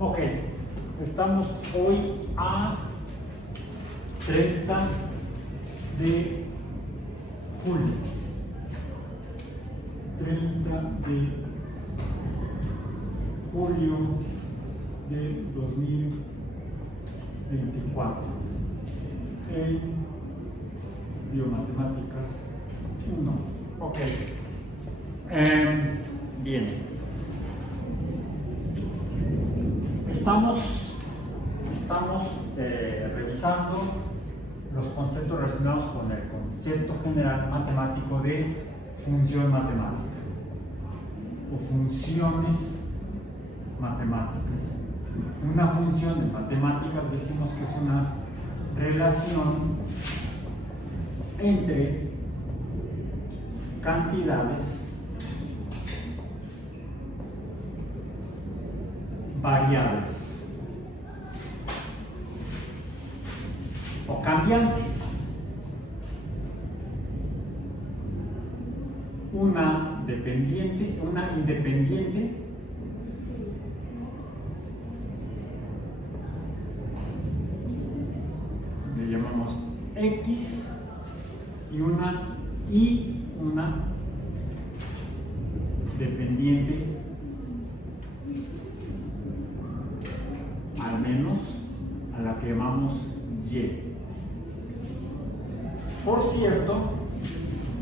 Ok, estamos hoy a 30 de julio. 30 de julio de 2024 en Biomatemáticas 1. Ok. Bien. Estamos revisando los conceptos relacionados con el concepto general matemático de función matemática o funciones matemáticas. Una función en matemáticas dijimos que es una relación entre cantidades variables o cambiantes. Una dependiente, una independiente le llamamos X y una dependiente al menos a la que llamamos Y. Por cierto,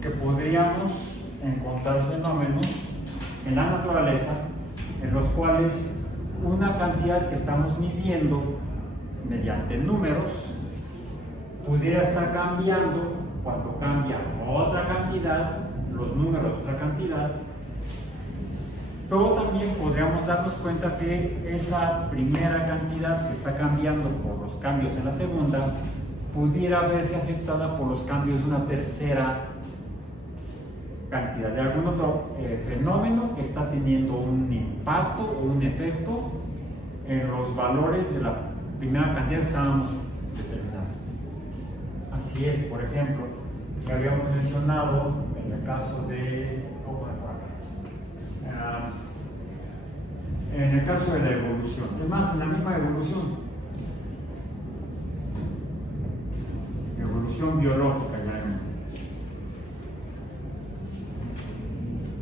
que podríamos encontrar fenómenos en la naturaleza en los cuales una cantidad que estamos midiendo mediante números pudiera estar cambiando cuando cambia otra cantidad, los números de otra cantidad. Pero también podríamos darnos cuenta que esa primera cantidad que está cambiando por los cambios en la segunda pudiera verse afectada por los cambios de una tercera cantidad, de algún otro fenómeno que está teniendo un impacto o un efecto en los valores de la primera cantidad que estábamos determinando. Así es, por ejemplo, que habíamos mencionado en el caso de en el caso de la evolución, es más, en la misma evolución biológica,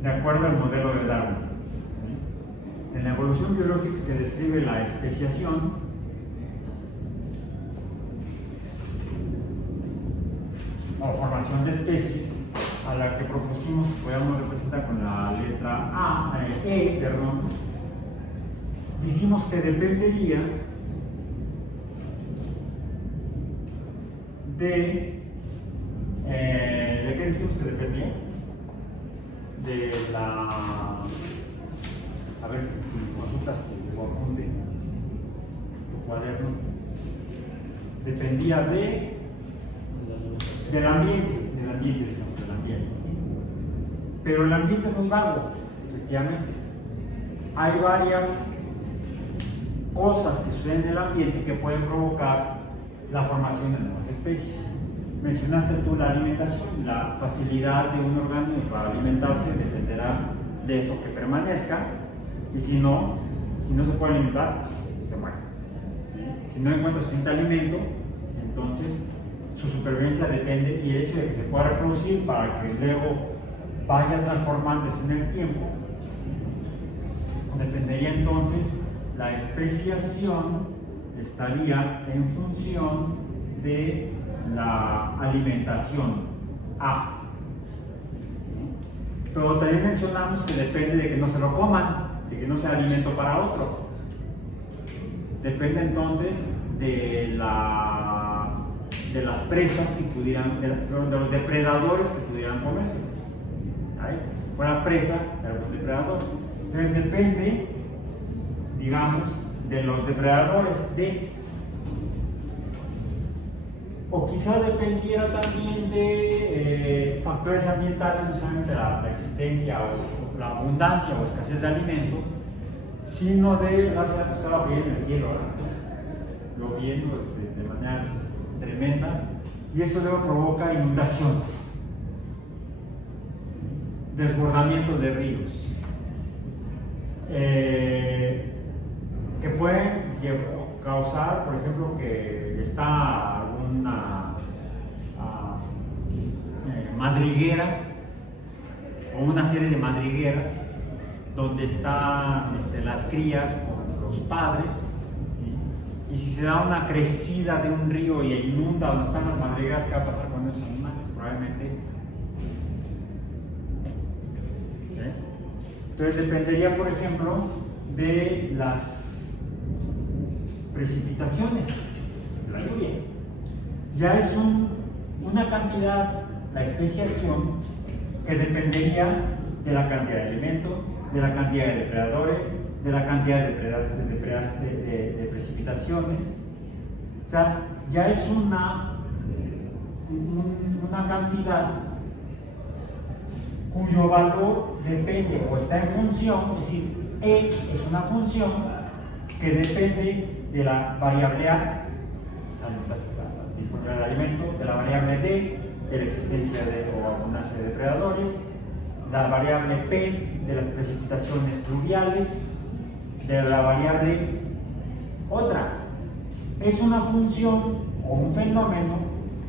de acuerdo al modelo de Darwin. En la evolución biológica que describe la especiación, o formación de especies, a la que propusimos que podíamos representar con la letra dijimos que dependería ¿de qué dijimos que dependía? De la... A ver, si consultas tu apunte, tu cuaderno. Dependía del ambiente, digamos, del ambiente, ¿sí? Pero el ambiente es muy vago, efectivamente. Hay varias cosas que suceden en el ambiente que pueden provocar la formación de nuevas especies. Mencionaste tú la alimentación, la facilidad de un organismo para alimentarse dependerá de eso que permanezca, y si no se puede alimentar, se muere. Si no encuentra suficiente alimento, entonces su supervivencia depende, y el hecho de que se pueda reproducir para que luego vaya transformándose en el tiempo, dependería entonces la especiación estaría en función de la alimentación A. Pero también mencionamos que depende de que no se lo coman, de que no sea alimento para otro. Depende entonces de las presas que pudieran, de los depredadores que pudieran comerse. Fuera presa de algún depredador. Entonces depende, digamos, de los depredadores o quizá dependiera también de factores ambientales, no solamente la existencia o la abundancia o escasez de alimento, sino de la que estaba bien en el cielo, lloviendo de manera tremenda, y eso luego provoca inundaciones, desbordamiento de ríos, que que pueden causar, por ejemplo, que está alguna madriguera o una serie de madrigueras donde están las crías con los padres, ¿sí? Y si se da una crecida de un río y inunda donde están las madrigueras, ¿qué va a pasar con esos animales? Probablemente. ¿Sí? Entonces dependería, por ejemplo, de las precipitaciones, de la lluvia. Ya es una cantidad, la especiación, que dependería de la cantidad de alimento, de la cantidad de depredadores, de la cantidad de precipitaciones. O sea, ya es una cantidad cuyo valor depende o está en función, es decir, E es una función que depende de la variable A, la disponibilidad de alimento, de la variable D, de la existencia de o abundancia de depredadores, la variable P de las precipitaciones pluviales, de la variable otra. Es una función o un fenómeno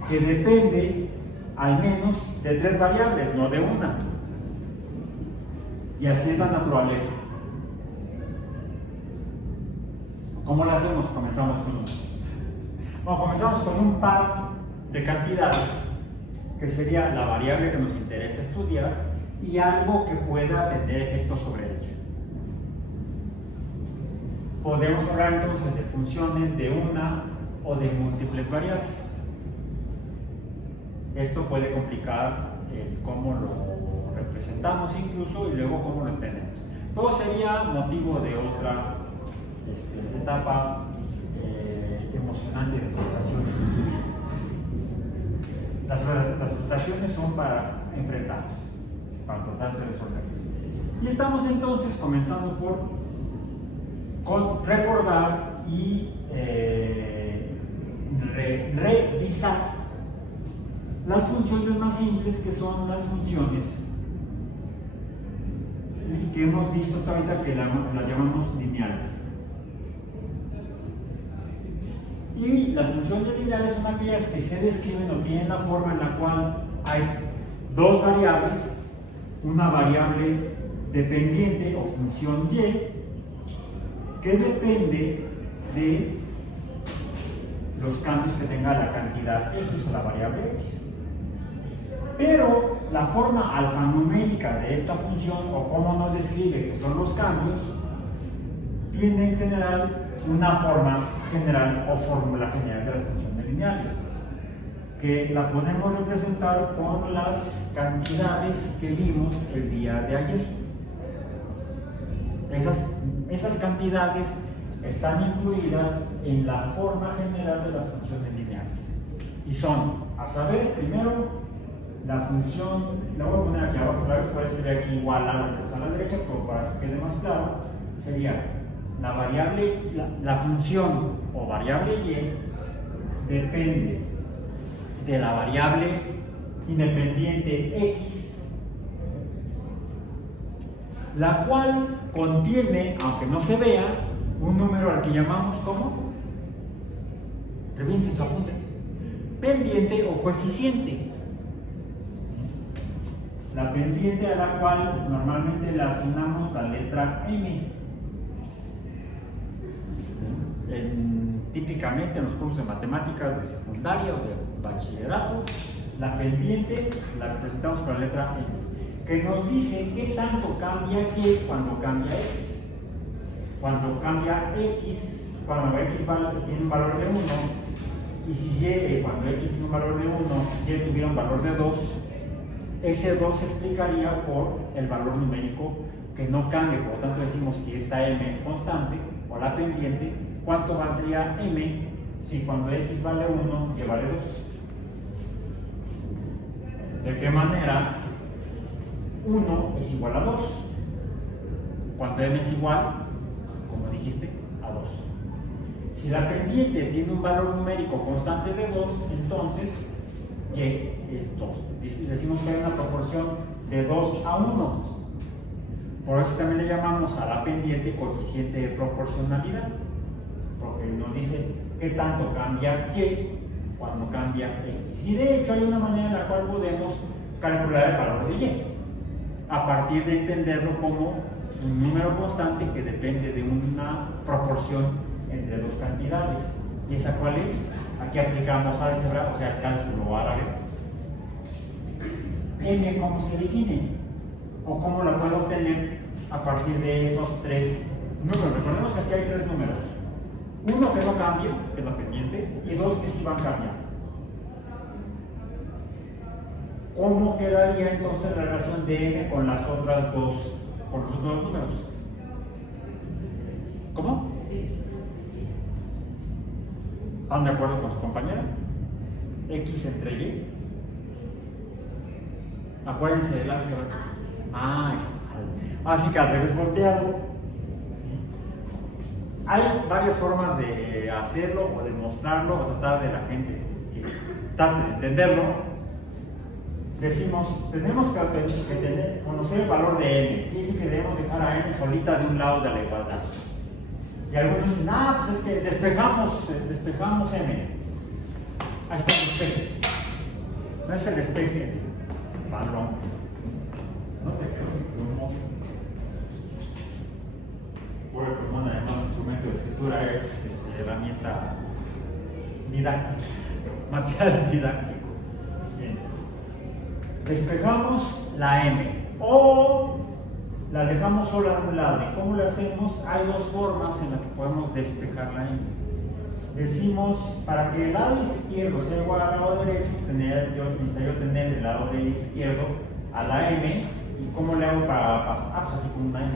que depende al menos de 3 variables, no de una. Y así es la naturaleza. ¿Cómo lo hacemos? Comenzamos con un par de cantidades, que sería la variable que nos interesa estudiar y algo que pueda tener efectos sobre ella. Podemos hablar entonces de funciones de una o de múltiples variables. Esto puede complicar cómo lo representamos incluso y luego cómo lo entendemos. Todo sería motivo de otra etapa emocionante de frustraciones en su vida. Las frustraciones son para enfrentarlas, para tratar de resolverlas. Y estamos entonces comenzando por recordar y revisar las funciones más simples, que son las funciones que hemos visto hasta ahorita, que las llamamos lineales. Y las funciones lineales son aquellas que se describen o tienen la forma en la cual hay dos variables, una variable dependiente o función y, que depende de los cambios que tenga la cantidad x o la variable x. Pero la forma alfanumérica de esta función, o cómo nos describe que son los cambios, tiene en general una forma general o fórmula general de las funciones lineales, que la podemos representar con las cantidades que vimos el día de ayer. Esas cantidades están incluidas en la forma general de las funciones lineales y son, a saber, primero, la función, la voy a poner aquí abajo otra vez, puede ser aquí igual a lo que está a la derecha, pero para que quede más claro, sería la variable, la función o variable y depende de la variable independiente x, la cual contiene, aunque no se vea, un número al que llamamos como, revisen su apunte, pendiente o coeficiente. La pendiente a la cual normalmente le asignamos la letra M. Típicamente en los cursos de matemáticas de secundaria o de bachillerato, la pendiente la representamos con la letra M, que nos dice qué tanto cambia Y cuando cambia X. Cuando cambia X, cuando X tiene un valor de 1, y si Y, cuando X tiene un valor de 1, Y tuviera un valor de 2, ese 2 se explicaría por el valor numérico que no cambia, por lo tanto decimos que esta M es constante, o la pendiente. ¿Cuánto valdría M si cuando X vale 1, Y vale 2? ¿De qué manera 1 es igual a 2? Cuando M es igual, como dijiste, a 2. Si la pendiente tiene un valor numérico constante de 2, entonces Y es 2. Decimos que hay una proporción de 2 a 1. Por eso también le llamamos a la pendiente coeficiente de proporcionalidad. porque nos dice qué tanto cambia Y cuando cambia X. Y de hecho hay una manera en la cual podemos calcular el valor de Y, a partir de entenderlo como un número constante que depende de una proporción entre dos cantidades. ¿Y esa cuál es? Aquí aplicamos álgebra, o sea, cálculo árabe. M, ¿cómo se define? ¿O cómo la puedo obtener a partir de esos tres números? Recordemos que aquí hay tres números. Uno que no cambia, que es la pendiente, y dos que sí van cambiando. ¿Cómo quedaría entonces la relación de M con las otras dos, con los dos números? ¿Cómo? ¿Están de acuerdo con su compañera? X entre Y. Acuérdense del álgebra. Así que al revés volteado. Hay varias formas de hacerlo o de mostrarlo o tratar de la gente que trate de entenderlo. Decimos, tenemos que conocer el valor de M. Quiere decir que debemos dejar a M solita de un lado de la igualdad. Y algunos dicen, pues es que despejamos M. Ahí está el despeje. No es el despeje, balón. No te creo, bueno, además el instrumento de escritura es herramienta didáctica, material didáctico. Bien. Despejamos la M o la dejamos sola a un lado. ¿Y cómo lo hacemos? Hay dos formas en las que podemos despejar la M. Decimos, para que el lado izquierdo sea igual al lado derecho, necesito tener el lado izquierdo a la M. ¿Y cómo le hago para pasar? Pues aquí con una M.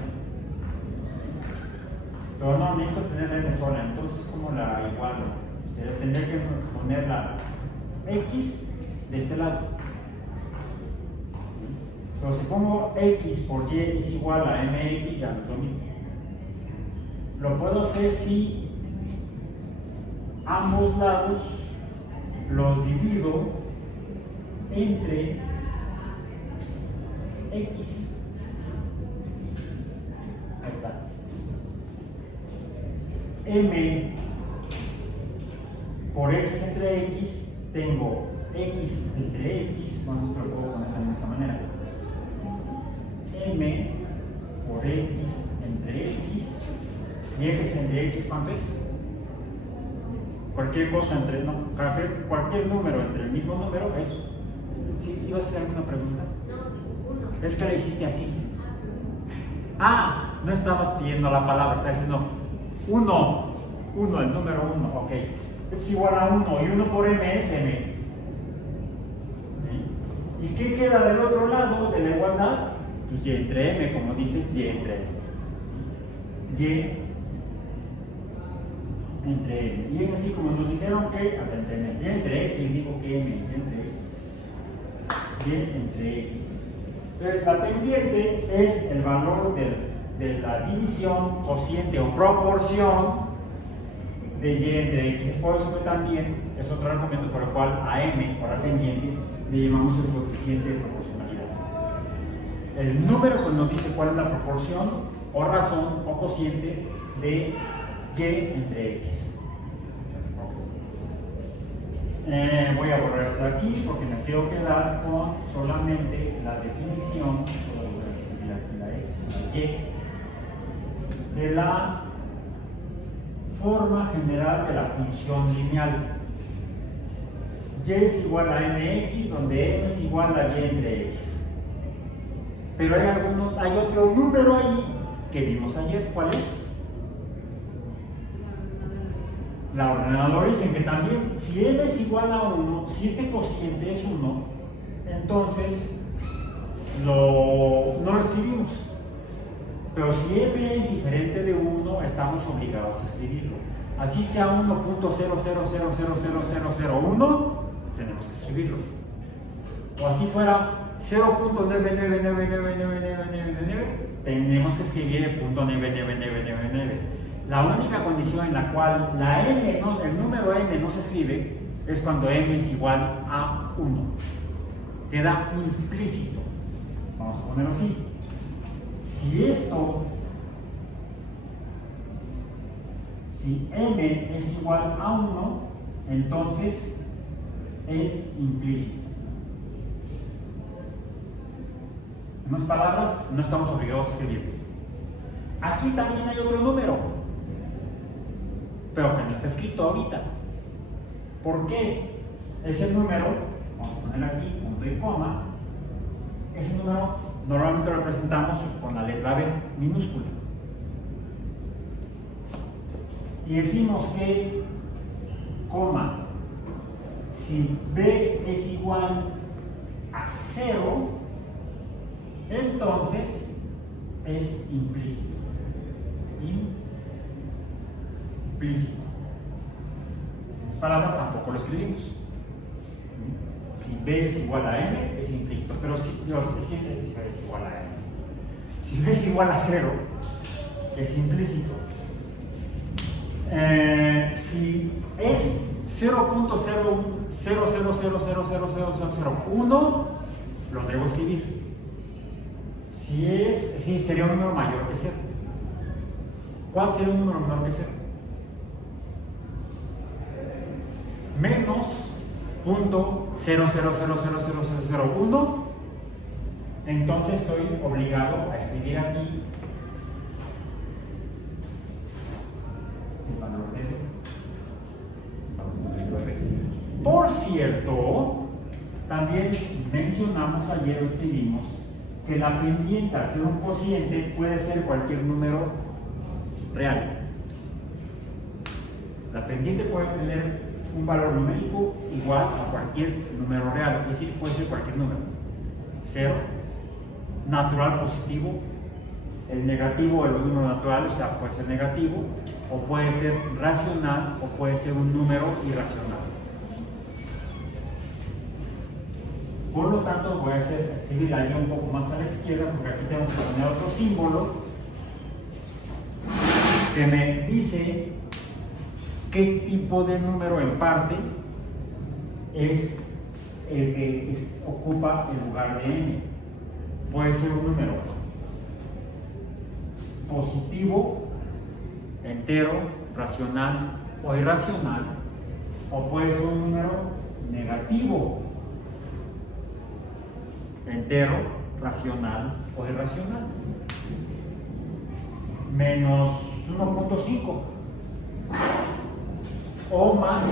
Pero no, necesito tener la M sola, entonces ¿cómo la igualo? Tendría que poner la X de este lado. Pero si pongo X por Y es igual a MX, ya no es lo mismo. Lo puedo hacer si ambos lados los divido entre X. Ahí está. M por X entre X, tengo X entre X, vamos a puedo poner de esa manera. M por X entre X, y X entre X, ¿cuánto es? Cualquier cosa entre, no, cualquier número entre el mismo número es. ¿Sí? ¿Ibas a hacer alguna pregunta? No, es que le hiciste así. No estabas pidiendo la palabra, estás diciendo 1, el número 1, ok. Es igual a 1 y 1 por M es M. ¿Y qué queda del otro lado de la igualdad? Pues Y entre M, como dices, Y entre M. Y entre M. Y es así como nos dijeron que, Y entre X, digo que M, Y entre X. Y entre X. Entonces la pendiente es el valor de la división, cociente o proporción de Y entre X. Por eso que también es otro argumento por el cual a M, por la pendiente, le llamamos el coeficiente de proporcionalidad. El número que nos dice cuál es la proporción o razón o cociente de Y entre X. Voy a borrar esto de aquí porque me quiero quedar con solamente la definición, voy a escribir aquí la Y, de la forma general de la función lineal. Y es igual a mx, donde m es igual a y entre x. Pero hay otro número ahí que vimos ayer. ¿Cuál es? La ordenada de origen, que también, si m es igual a 1, si este cociente es 1, entonces no lo escribimos. Pero si m es diferente de 1, estamos obligados a escribirlo. Así sea 1.000000001, tenemos que escribirlo. O así fuera 0.9999999, tenemos que escribir el punto 99999. La única condición en la cual la m, el número m no se escribe es cuando m es igual a 1. Queda implícito. Vamos a ponerlo así. Si Si m es igual a 1, entonces es implícito. En otras palabras, no estamos obligados a escribirlo. Aquí también hay otro número, pero que no está escrito ahorita. ¿Por qué? Ese número, vamos a poner aquí punto y coma, ese número normalmente lo representamos con la letra B minúscula. Y decimos que, coma, si B es igual a 0, entonces es implícito. Implícito. En otras palabras, tampoco lo escribimos. Si B es igual a M, es implícito. Pero si B es igual a M. Si B es igual a 0, es implícito. Si es 0.000000001, lo debo escribir. Si sería un número mayor que 0. ¿Cuál sería un número menor que 0? Menos .000000001. Entonces estoy obligado a escribir aquí el valor de B. Por cierto, también mencionamos ayer o escribimos que la pendiente al ser un cociente puede ser cualquier número real. La pendiente puede tener un valor numérico igual a cualquier número real, es decir, puede ser cualquier número. 0, natural positivo, el negativo, el número natural, o sea, puede ser negativo, o puede ser racional, o puede ser un número irracional. Por lo tanto, voy a escribir ahí un poco más a la izquierda, porque aquí tengo que poner otro símbolo que me dice qué tipo de número en parte es el que ocupa el lugar de n. Puede ser un número positivo, entero, racional o irracional, o puede ser un número negativo, entero, racional o irracional. Menos 1.5 o más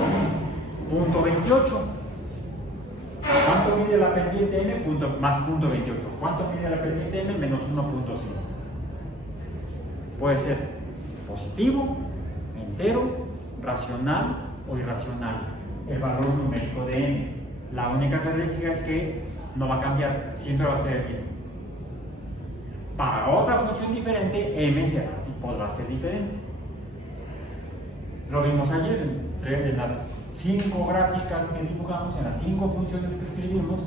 .28. ¿Cuánto mide la pendiente m? Más .28. ¿Cuánto mide la pendiente m? Menos 1.5. Puede ser positivo, entero, racional o irracional. El valor numérico de n. La única característica es que no va a cambiar, siempre va a ser el mismo. Para otra función diferente, m podrá ser diferente. Lo vimos ayer en las 5 gráficas que dibujamos, en las 5 funciones que escribimos,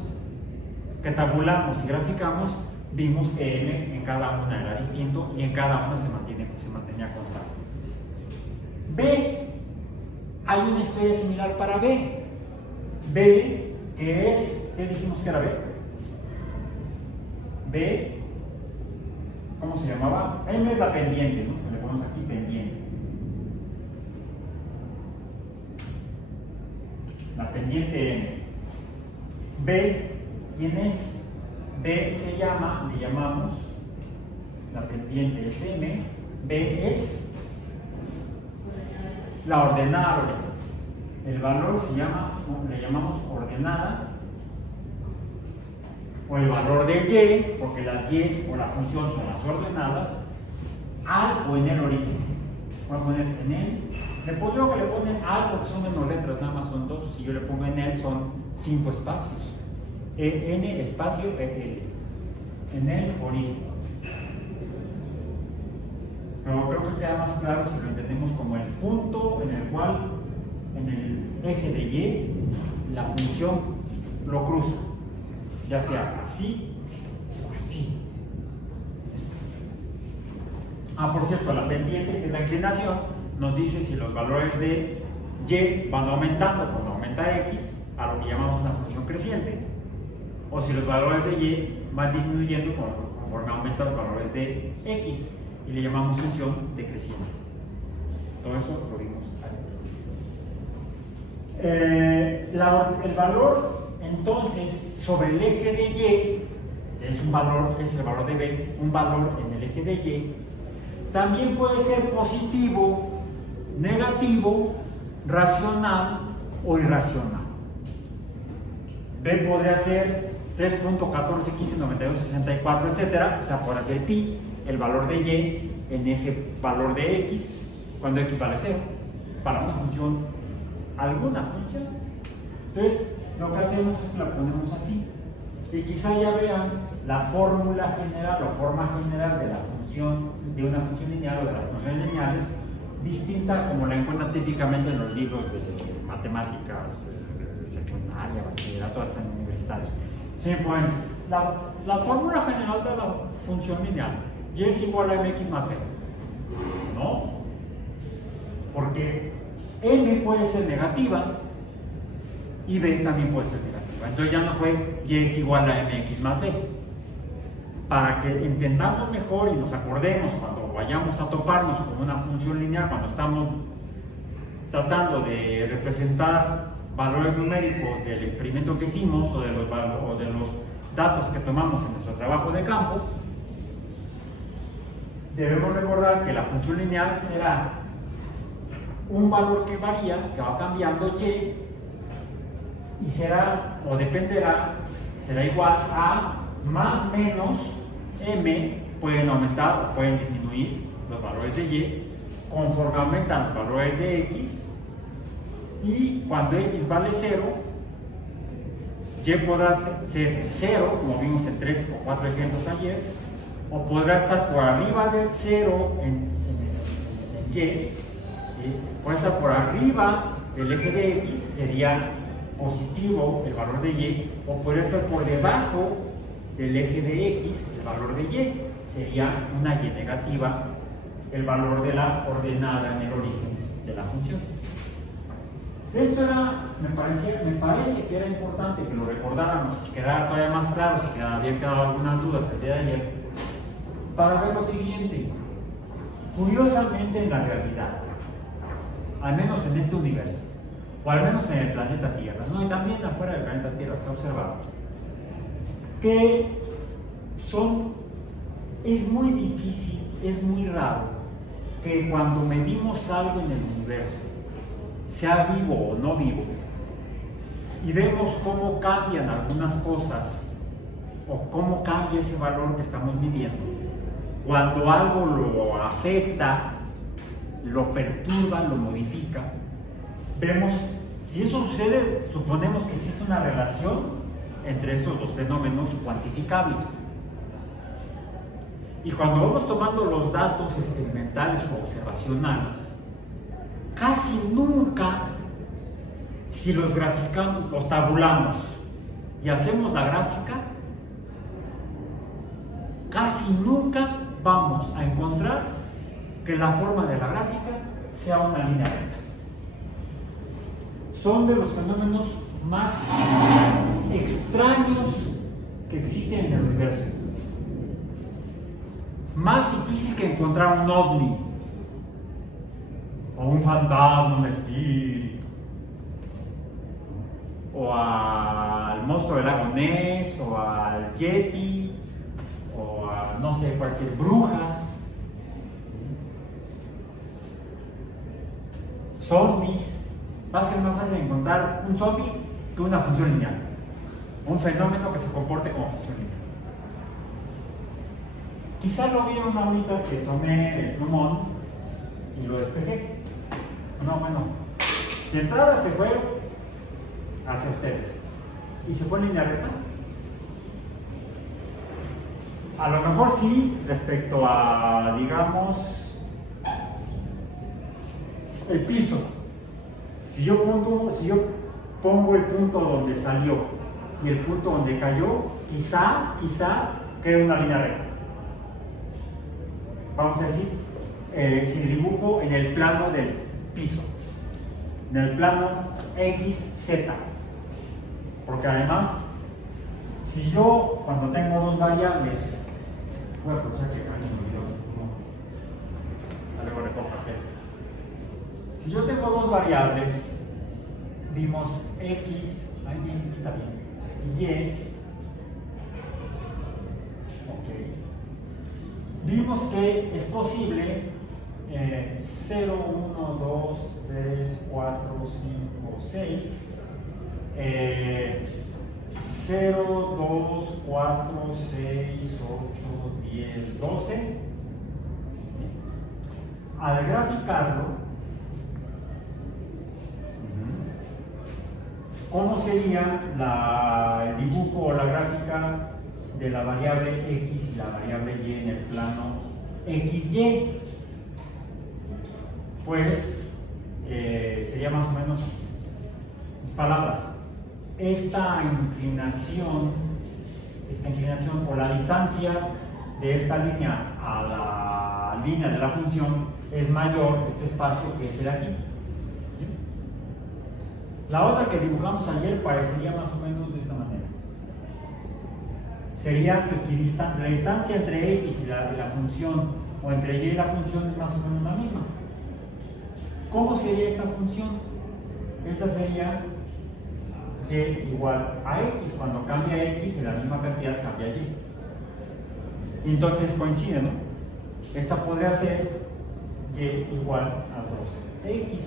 que tabulamos y graficamos, vimos que m en cada una era distinto y en cada una se mantenía constante. B, hay una historia similar para B. B, que es, ¿qué dijimos que era B? B, ¿cómo se llamaba? M es la pendiente, ¿no? Le ponemos aquí pendiente. La pendiente M. B, ¿quién es? B se llama, le llamamos, la pendiente es M. B es la ordenada. El valor se llama, le llamamos ordenada, o el valor de Y, porque las Y o la función son las ordenadas, al o en el origen. Voy a poner en él. Le pongo que le ponen al porque son menos letras, nada más son 2. Si yo le pongo en él son 5 espacios. N espacio L. En el origen. Pero creo que queda más claro si lo entendemos como el punto en el cual, en el eje de Y, la función lo cruza, ya sea así o así. Por cierto, la pendiente, que es la inclinación, nos dice si los valores de Y van aumentando cuando aumenta X, a lo que llamamos una función creciente, o si los valores de Y van disminuyendo conforme aumentan los valores de X, y le llamamos función decreciente. Todo eso lo vimos ahí. El valor, entonces, sobre el eje de Y, que es un valor, que es el valor de B, un valor en el eje de Y, también puede ser positivo, negativo, racional o irracional. B podría ser 3.14, 15, 92, 64, etc. O sea, podría ser pi, el valor de Y en ese valor de X, cuando X vale 0, para una función, alguna función. Entonces, lo que hacemos es que la ponemos así. Y quizá ya vean la fórmula general o forma general de la función, de una función lineal o de las funciones lineales, distinta como la encuentran típicamente en los libros de matemáticas, secundaria, bachillerato, hasta en universitarios. Sí, bueno, la fórmula general de la función lineal, Y es igual a mx más b, ¿no? Porque m puede ser negativa y b también puede ser negativa. Entonces ya no fue Y es igual a mx más b. Para que entendamos mejor y nos acordemos cuando vayamos a toparnos con una función lineal, cuando estamos tratando de representar valores numéricos del experimento que hicimos o de los datos que tomamos en nuestro trabajo de campo, debemos recordar que la función lineal será un valor que varía, que va cambiando y será, o dependerá, será igual a más menos m, pueden aumentar o pueden disminuir los valores de y conforme aumentan los valores de x, y cuando x vale 0, y podrá ser 0, como vimos en 3 o 4 ejemplos ayer, o podrá estar por arriba del 0 en y, ¿sí? Puede estar por arriba del eje de x, sería positivo el valor de y, o podría estar por debajo del eje de x, el valor de y, sería una y negativa, el valor de la ordenada en el origen de la función. Esto era, me parece que era importante que lo recordáramos, si quedara todavía más claro, si habían quedado algunas dudas el día de ayer, para ver lo siguiente. Curiosamente, en la realidad, al menos en este universo, o al menos en el planeta Tierra, ¿no? Y también afuera del planeta Tierra se ha observado que es muy difícil, es muy raro que cuando medimos algo en el universo, sea vivo o no vivo, y vemos cómo cambian algunas cosas o cómo cambia ese valor que estamos midiendo, cuando algo lo afecta, lo perturba, lo modifica, vemos, si eso sucede, suponemos que existe una relación entre esos dos fenómenos cuantificables. Y cuando vamos tomando los datos experimentales o observacionales, casi nunca, si los graficamos, los tabulamos y hacemos la gráfica, casi nunca vamos a encontrar que la forma de la gráfica sea una línea recta. Son de los fenómenos más extraños que existen en el universo. Más difícil que encontrar un ovni, o un fantasma, un espíritu, o al monstruo del lago Ness, o al Yeti, o a, no sé, cualquier brujas, zombies. Va a ser más fácil encontrar un zombie que una función lineal, un fenómeno que se comporte como función lineal. Quizá lo vieron ahorita que tomé el plumón y lo despejé. No, bueno, de entrada se fue hacia ustedes y se fue en línea recta. A lo mejor sí, respecto a, digamos, el piso. Si yo pongo el punto donde salió y el punto donde cayó, quizá quede una línea recta. Vamos a decir, si dibujo en el plano del piso, en el plano XZ, porque además, si yo cuando tengo dos variables, voy a aprovechar que alguien me olvidó, no, luego recojo papel. Si yo tengo dos variables, vimos x, ahí bien, está bien, y y, ok. Vimos que es posible 0, 1, 2, 3, 4, 5, 6, 0, 2, 4, 6, 8, 10, 12. Al graficarlo, ¿cómo sería el dibujo o la gráfica de la variable x y la variable y en el plano xy? Pues sería más o menos así. En palabras, esta inclinación o la distancia de esta línea a la línea de la función es mayor este espacio que este de aquí. La otra que dibujamos ayer parecería más o menos de esta manera. Sería equidistante. La distancia entre x y la función, o entre y y la función, es más o menos la misma. ¿Cómo sería esta función? Esa sería y igual a x. Cuando cambia x en la misma cantidad cambia y. Y entonces coincide, ¿no? Esta podría ser y igual a 2x.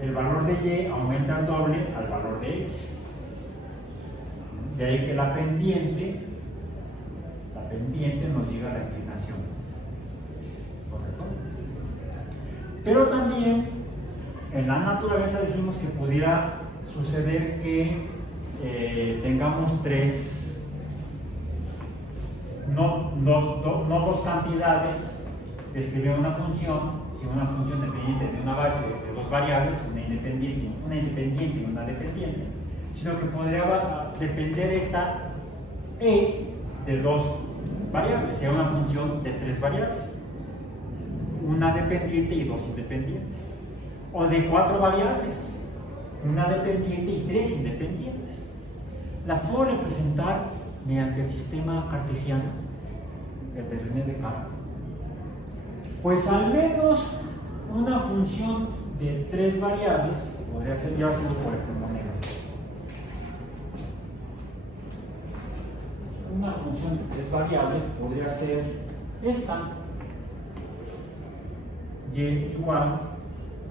El valor de y aumenta al doble al valor de x. De ahí que la pendiente nos diga la inclinación. ¿Correcto? Pero también en la naturaleza dijimos que pudiera suceder que tengamos no dos cantidades de escribir una función, sino una función dependiente de dos variables, una independiente y una dependiente, sino que podría depender esta de dos variables, sea una función de tres variables, una dependiente y dos independientes, o de cuatro variables, una dependiente y tres independientes. Las puedo representar mediante el sistema cartesiano, el de René Descartes. Pues al menos una función de tres variables, podría ser, ya haciendo por el primo negro, una función de tres variables podría ser esta, y igual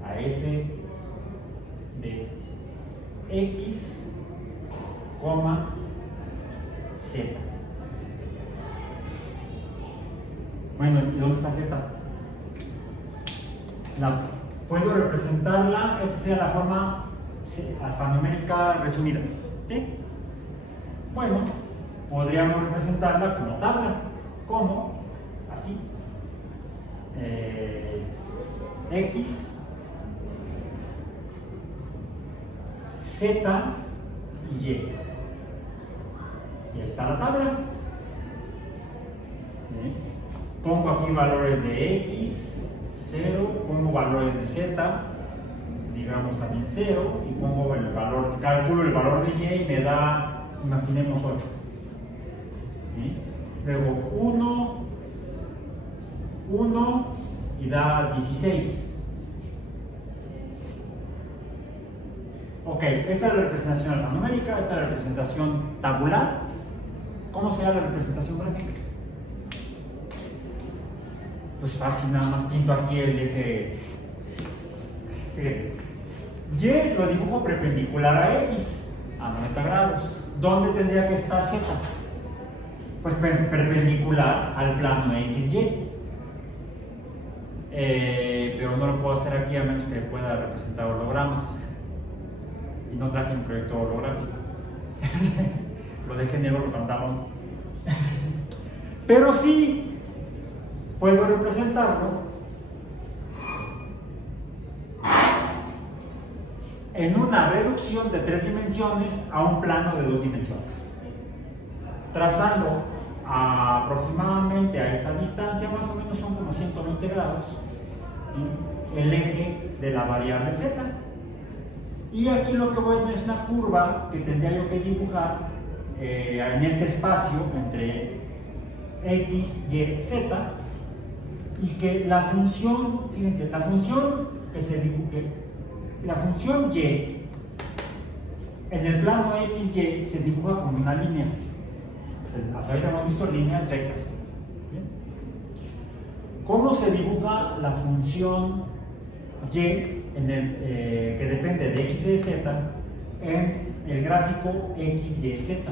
a f de x, z. Bueno, ¿y dónde está z? Puedo representarla, esta sería la forma alfanumérica resumida, ¿sí? Bueno, podríamos representarla como tabla, como así, x, z y y. Y está la tabla. ¿Sí? Pongo aquí valores de x, 0, pongo valores de z, digamos también 0, y pongo el valor, calculo el valor de y me da, imaginemos 8. ¿Sí? Luego 1 y da 16. Ok, esta es la representación alfanumérica, esta es la representación tabular. ¿Cómo será la representación gráfica? Pues fácil, nada más pinto aquí el eje. Fíjense, y lo dibujo perpendicular a x, a 90 grados. ¿Dónde tendría que estar z? Pues perpendicular al plano xy. Pero no lo puedo hacer aquí a menos que pueda representar hologramas. Y no traje un proyecto holográfico. Lo dejé negro el pantalón. Pero sí puedo representarlo en una reducción de 3 dimensiones a un plano de 2 dimensiones, trazando aproximadamente a esta distancia, más o menos son como 120 grados, el eje de la variable z. Y aquí lo que voy a tener es una curva que tendría yo que dibujar en este espacio entre x, y, z, y que la función, fíjense, la función que se dibuje, La función y en el plano XY se dibuja como una línea. Hasta ahorita hemos visto líneas rectas. ¿Bien? ¿Cómo se dibuja la función y que depende de x de z en el gráfico x, y, z?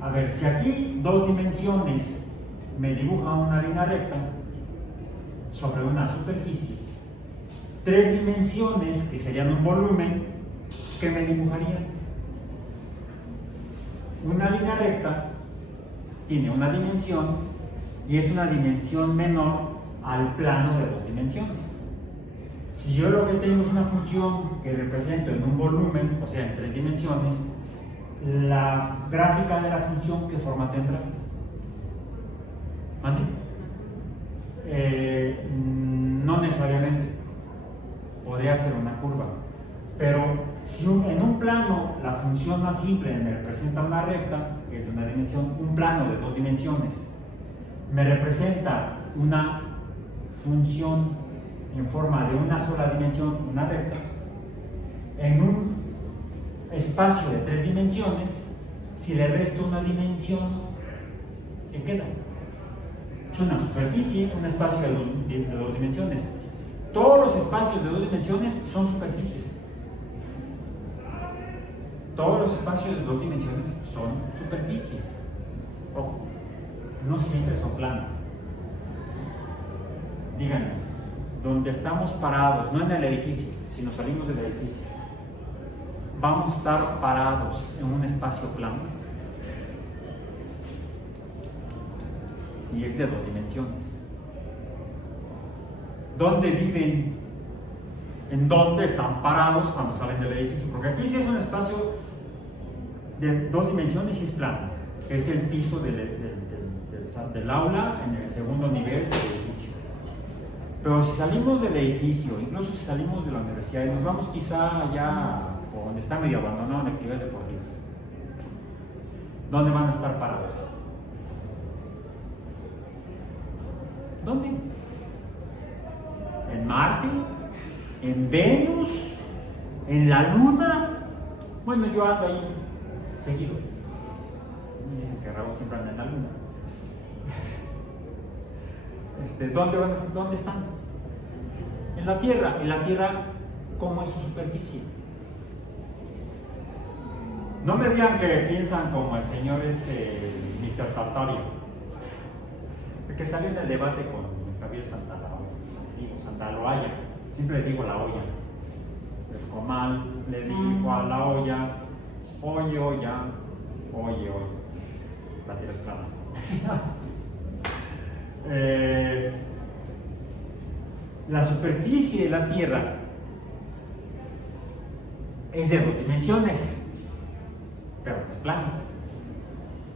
A ver, si aquí dos dimensiones me dibujan una línea recta sobre una superficie, tres dimensiones, que serían un volumen, ¿qué me dibujarían? Una línea recta tiene una dimensión y es una dimensión menor al plano de dos dimensiones. Si yo lo que tengo es una función que represento en un volumen, o sea, en tres dimensiones, la gráfica de la función, ¿qué forma tendrá? ¿Mande? No necesariamente. Podría ser una curva. Pero si en un plano la función más simple me representa una recta, que es de una dimensión, un plano de dos dimensiones, me representa una función en forma de una sola dimensión, una recta, en un espacio de tres dimensiones, si le resto una dimensión, ¿qué queda? Es una superficie, un espacio de dos dimensiones. Todos los espacios de dos dimensiones son superficies. Todos los espacios de dos dimensiones son superficies. Ojo, no siempre son planas. Díganme, donde estamos parados, no en el edificio, sino salimos del edificio, vamos a estar parados en un espacio plano y es de dos dimensiones. ¿Dónde viven? ¿En dónde están parados cuando salen del edificio? Porque aquí sí es un espacio de dos dimensiones y es plano. Es el piso del aula en el segundo nivel del edificio. Pero si salimos del edificio, incluso si salimos de la universidad y nos vamos quizá allá por donde está medio abandonado en actividades deportivas, ¿dónde van a estar parados? ¿Dónde? ¿En Marte? ¿En Venus? ¿En la Luna? Bueno, yo ando ahí seguido. Dicen que Raúl siempre anda en la Luna. ¿Dónde están? En la Tierra. En la Tierra, ¿cómo es su superficie? No me digan que piensan como el señor Mr. Tartario, que salió en el debate con Javier Santaloaya. Siempre le digo la olla. El comal le dijo a la olla: oye, olla, oye, oye. La tierra es plana. La superficie de la Tierra es de dos dimensiones, pero no es plana.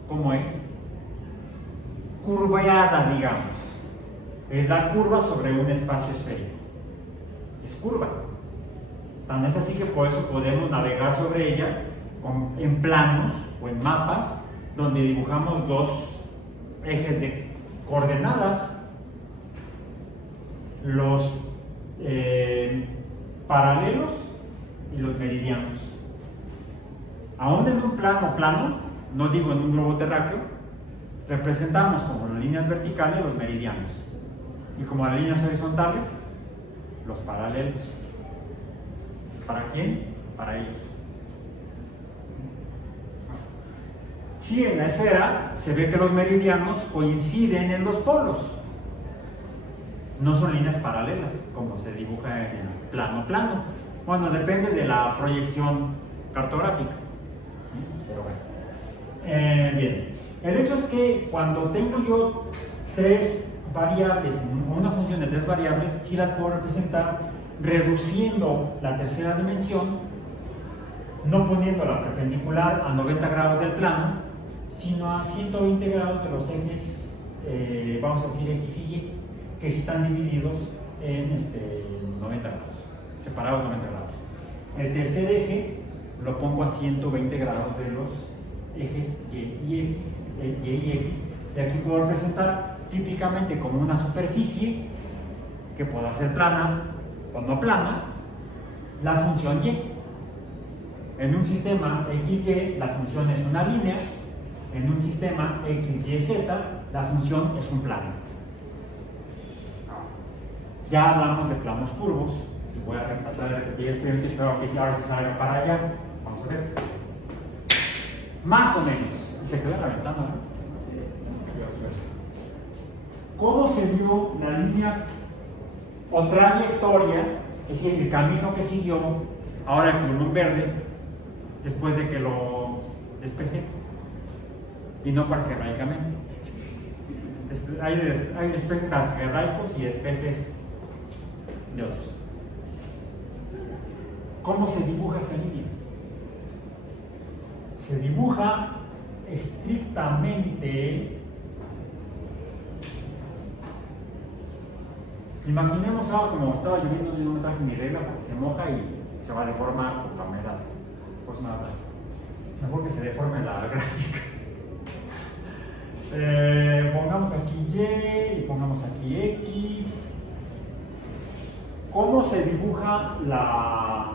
¿Cómo es? Curvada, digamos. Es la curva sobre un espacio esférico. Es curva. Tan es así que por eso podemos navegar sobre ella en planos o en mapas donde dibujamos dos ejes de coordenadas, los paralelos y los meridianos. Aún en un plano, no digo en un globo terráqueo, representamos como las líneas verticales los meridianos y como las líneas horizontales los paralelos. ¿Para quién? Para ellos. Si en la esfera se ve que los meridianos coinciden en los polos, no son líneas paralelas como se dibuja en el plano. Bueno, depende de la proyección cartográfica. Pero bueno. Bien. El hecho es que cuando tengo yo tres variables, una función de tres variables, sí las puedo representar reduciendo la tercera dimensión, no poniéndola perpendicular a 90 grados del plano, sino a 120 grados de los ejes, vamos a decir X y Y, que están divididos en 90 grados, separados 90 grados. El tercer eje lo pongo a 120 grados de los ejes Y y X, y aquí puedo representar típicamente como una superficie que pueda ser plana o no plana, la función y. En un sistema XY la función es una línea, en un sistema XYZ la función es un plano. Ya hablamos de planos curvos y voy a tratar de repetir experimentos, espero que ahora se salga para allá. Vamos a ver. Más o menos. Y se quedó en la ventana, ¿no? ¿Cómo se vio la línea o trayectoria, es decir, el camino que siguió ahora el plumón verde después de que lo despejé? Y no fue algebraicamente. Hay despejes algebraicos y despejes de otros. ¿Cómo se dibuja esa línea? Se dibuja estrictamente. Imaginemos algo como estaba lloviendo y no me traje mi regla porque se moja y se va a deformar por la humedad. Pues nada, mejor que se deforme la gráfica. Pongamos aquí Y y pongamos aquí X. ¿Cómo se dibuja la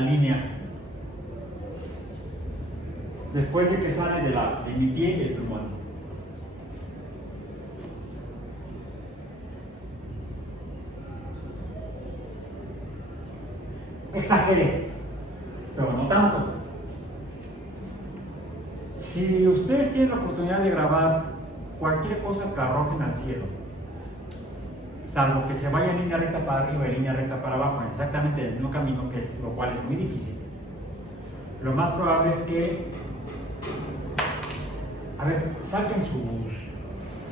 línea? Después de que sale de mi pie el plumón. Exageré, pero no tanto. Si ustedes tienen la oportunidad de grabar cualquier cosa que arrojen al cielo, salvo que se vaya en línea recta para arriba y línea recta para abajo, exactamente en el mismo camino, lo cual es muy difícil, lo más probable es que, a ver, saquen sus...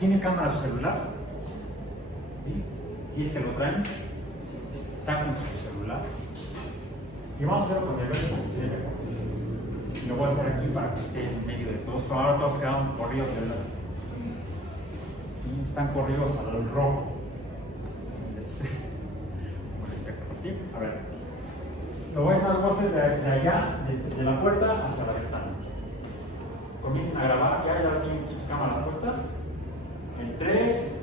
¿Tiene cámara su celular? ¿Sí? Si es que lo traen, saquen su celular. Y vamos a hacerlo con el verde porque se ve. Y lo voy a hacer aquí para que esté en medio de todos. Ahora todos quedan corridos del lado. ¿Sí? Están corridos al rojo. ¿Sí? A ver. Lo voy a hacer de allá, desde la puerta hasta la ventana. Comiencen a grabar. Ya tienen sus cámaras puestas. En 3,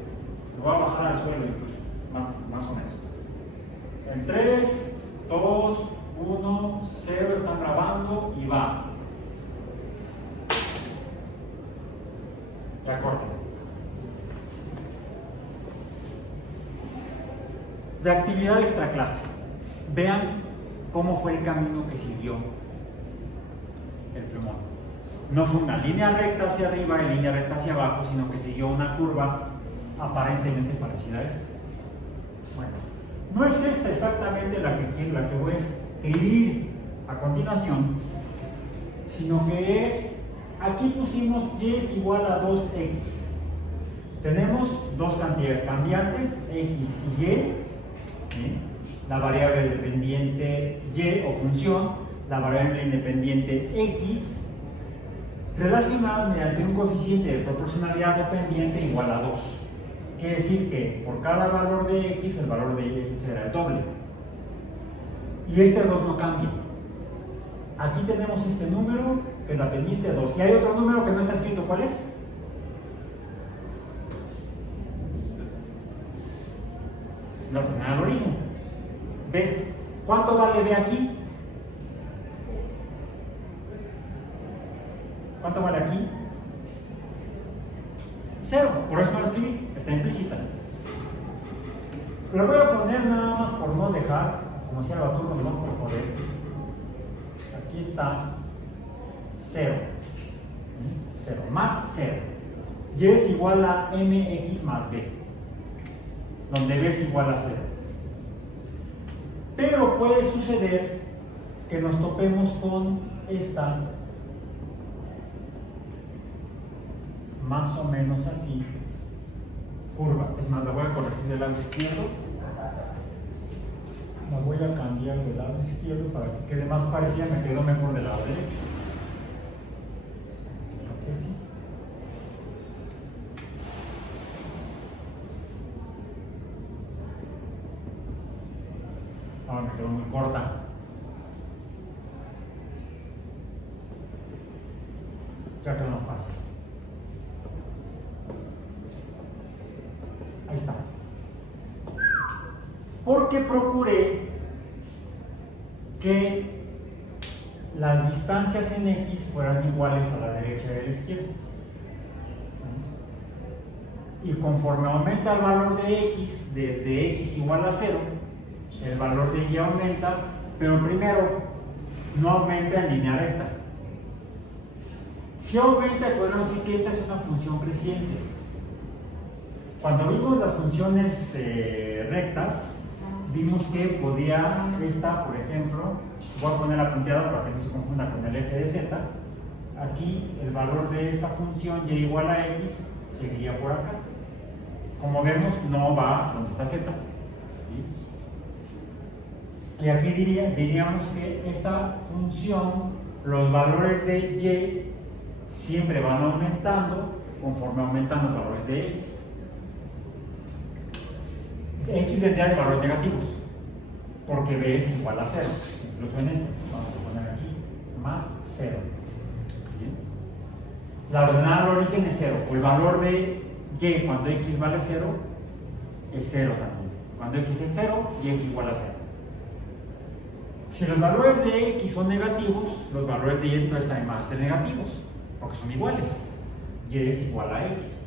lo voy a bajar al suelo incluso. Más o menos. En 3, 2, 1, 0, están grabando y va. Ya corten. De actividad extraclase. Vean cómo fue el camino que siguió el plumón. No fue una línea recta hacia arriba y línea recta hacia abajo, sino que siguió una curva aparentemente parecida a esta. Bueno, no es esta exactamente la que voy a escribir a continuación, sino que es, aquí pusimos y es igual a 2x. Tenemos dos cantidades cambiantes, x y y, ¿sí? La variable dependiente y o función, la variable independiente x, relacionadas mediante un coeficiente de proporcionalidad dependiente igual a 2. Quiere decir que por cada valor de x, el valor de y será el doble. Y este 2 no cambia. Aquí tenemos este número, que es la pendiente 2. Y hay otro número que no está escrito, ¿cuál es? La ordenada al origen. B. ¿Cuánto vale B aquí? ¿Cuánto vale aquí? 0. Por eso no lo escribí, está implícita. Lo voy a poner nada más por no dejar, como decía Baturro, nomás por joder. Aquí está 0. 0 más 0. Y es igual a mx más b, donde b es igual a 0. Pero puede suceder que nos topemos con esta, más o menos así, curva. Es más, la voy a corregir del lado izquierdo. La voy a cambiar del lado izquierdo para que quede más parecida. Me quedó mejor del lado derecho. Aquí sí. Ahora me quedó muy corta. Ya quedó más fácil. Ahí está. ¿Por porque procuré que las distancias en X fueran iguales a la derecha y a la izquierda. Y conforme aumenta el valor de X, desde X igual a 0, el valor de Y aumenta, pero primero no aumenta en línea recta. Si aumenta, podemos decir que esta es una función creciente. Cuando vimos las funciones rectas, vimos que podía esta, por ejemplo, voy a poner la punteada para que no se confunda con el eje de Z. Aquí el valor de esta función y igual a X seguiría por acá. Como vemos, no va donde está Z. ¿Sí? Y aquí diríamos que esta función, los valores de Y siempre van aumentando conforme aumentan los valores de X. X vendría de valores negativos, porque B es igual a 0. Incluso en este, vamos a poner aquí, más 0. ¿Bien? La ordenada del origen es 0. O el valor de Y cuando X vale 0 es 0 también. Cuando X es 0, Y es igual a 0. Si los valores de X son negativos, los valores de Y entonces también van a ser negativos, porque son iguales. Y es igual a X.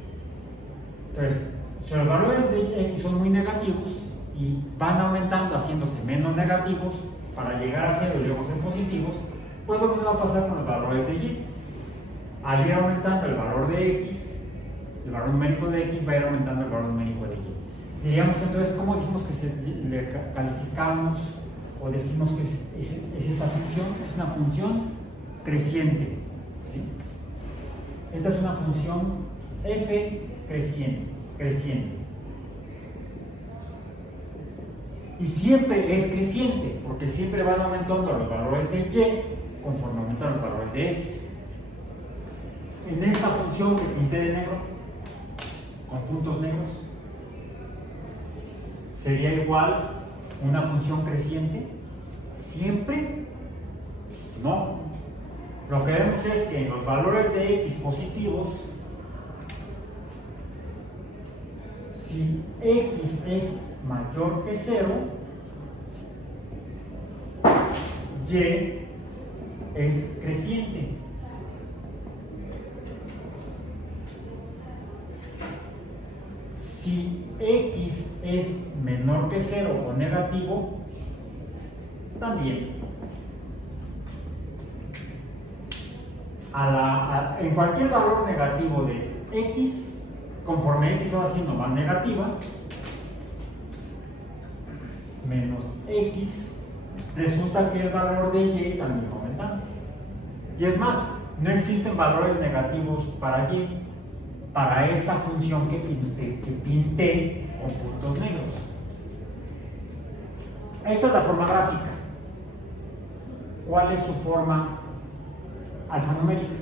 Entonces, si los valores de X son muy negativos y van aumentando haciéndose menos negativos para llegar a 0 y luego ser positivos, pues lo mismo va a pasar con los valores de Y. Al ir aumentando el valor de X, el valor numérico de X va a ir aumentando el valor numérico de Y. Diríamos entonces, ¿cómo dijimos que le calificamos o decimos que es esta función? Es una función creciente. ¿Sí? Esta es una función f creciente. Y siempre es creciente, porque siempre van aumentando los valores de Y conforme aumentan los valores de X. En esta función que pinté de negro, con puntos negros, sería igual una función creciente. ¿Siempre? No. Lo que vemos es que en los valores de X positivos, si X es mayor que 0, Y es creciente. Si X es menor que 0 o negativo, también. En cualquier valor negativo de X, conforme X se va haciendo más negativa, menos X, resulta que el valor de Y también va aumentando. Y es más, no existen valores negativos para Y, para esta función que pinté con puntos negros. Esta es la forma gráfica. ¿Cuál es su forma alfanumérica?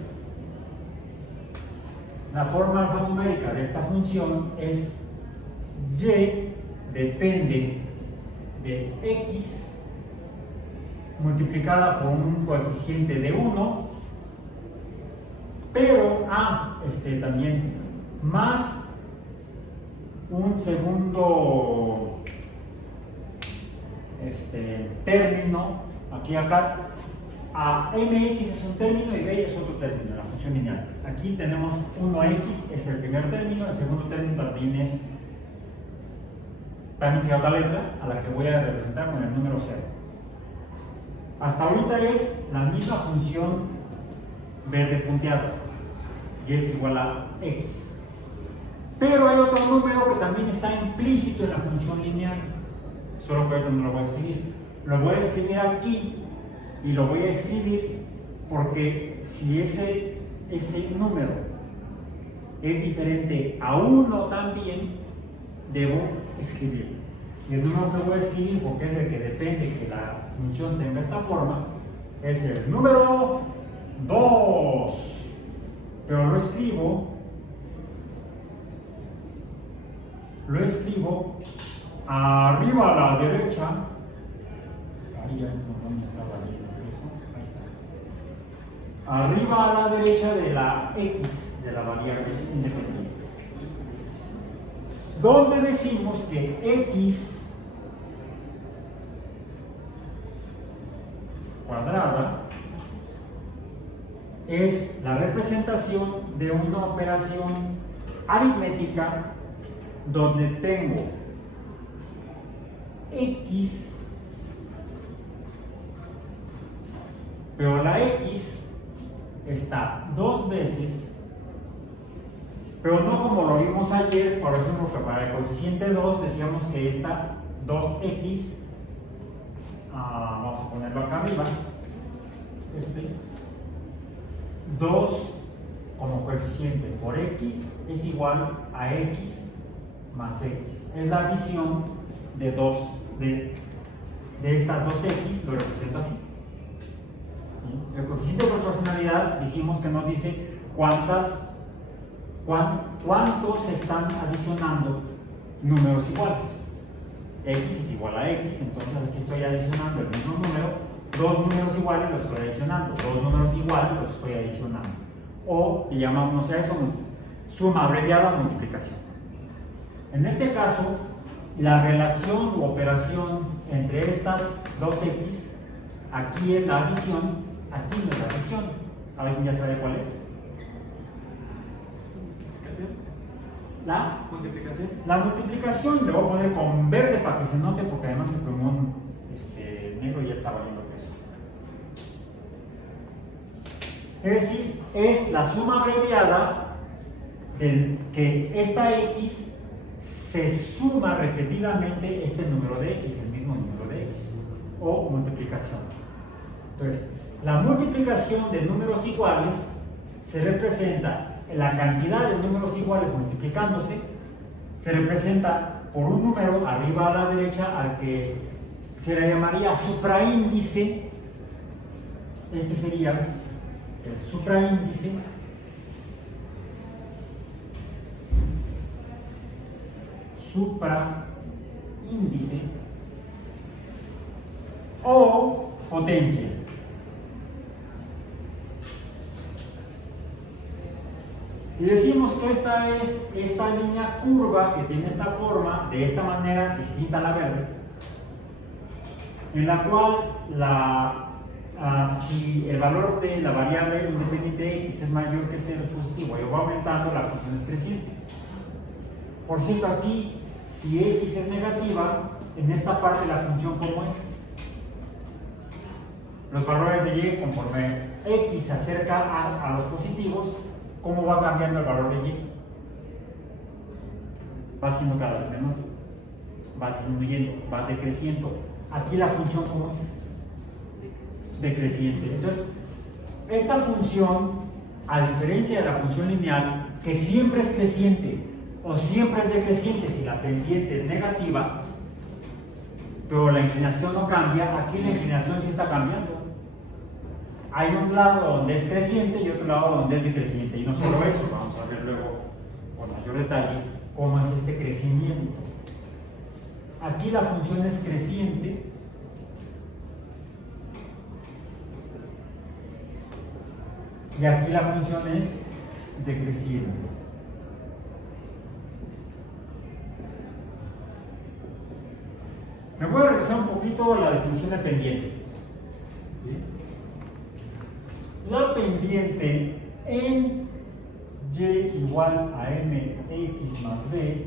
La forma alfanumérica de esta función es Y depende de X multiplicada por un coeficiente de 1, pero también más un segundo término, aquí acá, mx es un término y b es otro término, la función lineal. Aquí tenemos 1x, es el primer término, el segundo término también será otra letra a la que voy a representar con el número 0. Hasta ahorita es la misma función verde punteado, y es igual a x. Pero hay otro número que también está implícito en la función lineal, solo que ahorita no lo voy a escribir. Lo voy a escribir aquí y lo voy a escribir porque si ese número es diferente a 1 también, debo escribirlo. Y el número que voy a escribir, porque es el que depende que la función tenga esta forma, es el número 2. Pero lo escribo arriba a la derecha. Ahí ya no estaba leyendo eso. Ahí está. Arriba a la derecha de la x de la variable independiente. Donde decimos que x cuadrada es la representación de una operación aritmética donde tengo x, pero la x está dos veces, pero no como lo vimos ayer, por ejemplo, que para el coeficiente 2 decíamos que esta 2x, vamos a ponerlo acá arriba, 2 como coeficiente por x es igual a x más x. Es la adición de estas dos x, lo represento así. El coeficiente de proporcionalidad dijimos que nos dice cuántos están adicionando números iguales. X es igual a x, entonces aquí estoy adicionando el mismo número. Dos números iguales los estoy adicionando, dos números iguales los estoy adicionando. O le llamamos a eso suma abreviada o multiplicación. En este caso, la relación u operación entre estas dos x, aquí es la adición, aquí no es la adición. ¿Alguien ya sabe cuál es? La multiplicación. La multiplicación, le voy a poner con verde para que se note, porque además el plumón negro ya está valiendo queso. Es decir, es la suma abreviada del que esta x se suma repetidamente este número de x, el mismo número de x, o multiplicación. Entonces, la multiplicación de números iguales se representa la cantidad de números iguales multiplicándose, se representa por un número arriba a la derecha al que se le llamaría supraíndice. Este sería el supraíndice o potencia. Y decimos que esta es esta línea curva que tiene esta forma, de esta manera, distinta a la verde, en la cual si el valor de la variable independiente de x es mayor que 0 positivo y va aumentando, la función es creciente. Por cierto, aquí, si x es negativa, en esta parte la función, ¿cómo es? Los valores de y, conforme x se acerca a los positivos, ¿cómo va cambiando el valor de y? Va siendo cada vez menor, va disminuyendo, va decreciendo. Aquí la función, ¿cómo es? Decreciente. Entonces, esta función, a diferencia de la función lineal, que siempre es creciente o siempre es decreciente si la pendiente es negativa, pero la inclinación no cambia, aquí la inclinación sí está cambiando. Hay un lado donde es creciente y otro lado donde es decreciente. Y no solo eso, vamos a ver luego con mayor detalle cómo es este crecimiento. Aquí la función es creciente y aquí la función es decreciente. Me voy a regresar un poquito a la definición de pendiente. ¿Sí? La pendiente en y igual a mx más b,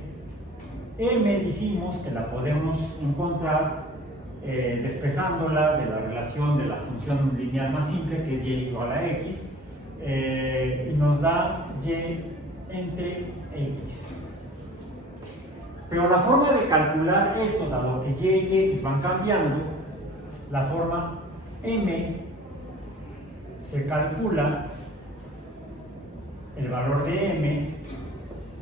m dijimos que la podemos encontrar despejándola de la relación de la función lineal más simple, que es y igual a x, y nos da y entre x. Pero la forma de calcular esto, dado que y y x van cambiando, la forma m se calcula el valor de m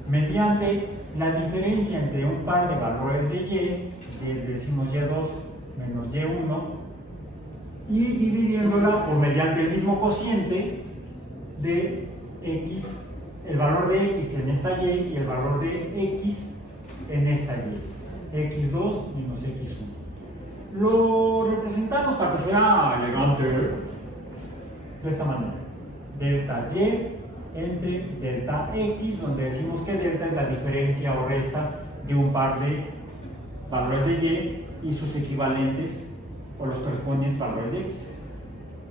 mediante la diferencia entre un par de valores de y, que le decimos y2 menos y1, y dividiéndola por mediante el mismo cociente de x, el valor de x en esta y el valor de x en esta y, x2 menos x1. Lo representamos para que sea elegante de esta manera: delta y entre delta x, donde decimos que delta es la diferencia o resta de un par de valores de y sus equivalentes o los correspondientes valores de x.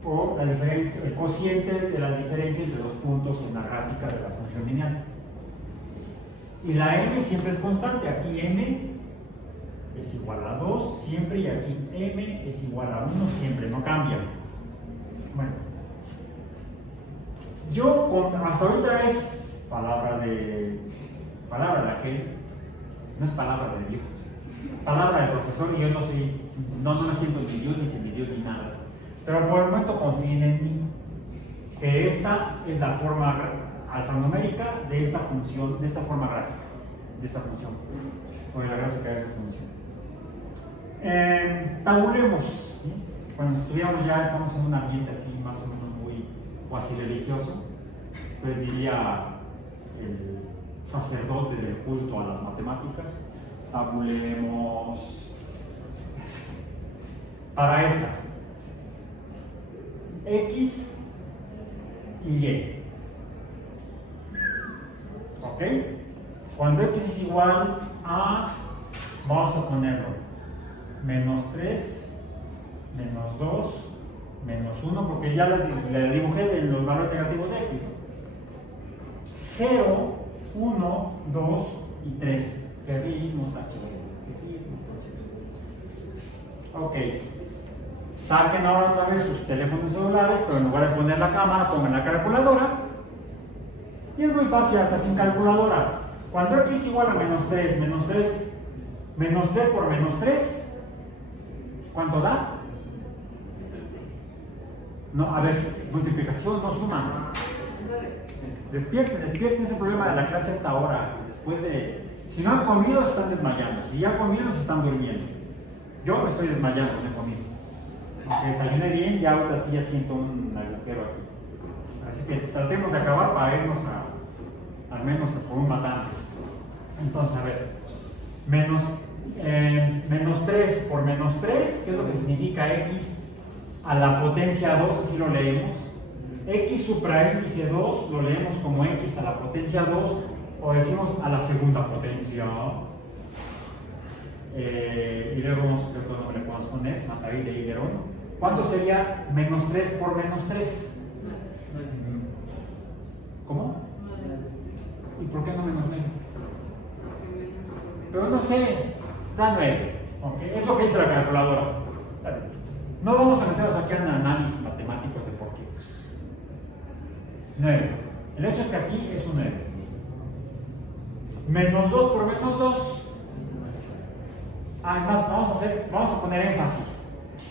o el cociente de la diferencia entre los puntos en la gráfica de la función lineal. Y la m siempre es constante. Aquí m es igual a 2 siempre, y aquí m es igual a 1 siempre, no cambia. Bueno, hasta ahorita es palabra de aquel, no es palabra de Dios, palabra del profesor, y yo no me siento ni Dios ni semidios ni nada, pero por el momento confíen en mí, que esta es la forma alfanumérica de esta función, de esta forma gráfica, de esta función, o de la gráfica de esa función. Tabulemos, ¿sí? Cuando estudiamos ya estamos en un ambiente así más o menos muy cuasi religioso, pues diría el sacerdote del culto a las matemáticas, tabulemos para esta x y y, ¿ok? Cuando x es igual a, vamos a ponerlo, menos 3, menos 2, menos 1, porque ya le dibujé de los valores negativos de x, ¿no? 0, 1, 2 y 3. Ok. Saquen ahora otra vez sus teléfonos celulares, pero en lugar de poner la cámara, pongan la calculadora. Y es muy fácil, hasta sin calculadora. Cuando x es igual a menos 3 por menos 3, ¿cuánto da? No, a ver, multiplicación, no suma. Despierten, ese problema de la clase hasta ahora. Después de, si no han comido, se están desmayando. Si ya han comido, se están durmiendo. Yo me estoy desmayando, no he comido. Aunque desayuné bien, ya ahora sí ya siento un agujero aquí. Así que tratemos de acabar para irnos al menos por un matante. Entonces, a ver, menos 3 por menos 3, ¿qué es lo que significa x a la potencia 2? Así lo leemos. X supraíndice 2 lo leemos como x a la potencia 2, o decimos a la segunda potencia. Y luego vamos a ver cómo le podemos poner, ahí de Iberón. ¿Cuánto sería menos 3 por menos 3? ¿Cómo? ¿Y por qué no menos menos? Pero no sé, da 9. ¿Okay? Es lo que dice la calculadora. No vamos a meternos aquí en análisis matemáticos de por qué. 9. El hecho es que aquí es un 9. Menos 2 por menos 2. Es más, vamos a poner énfasis.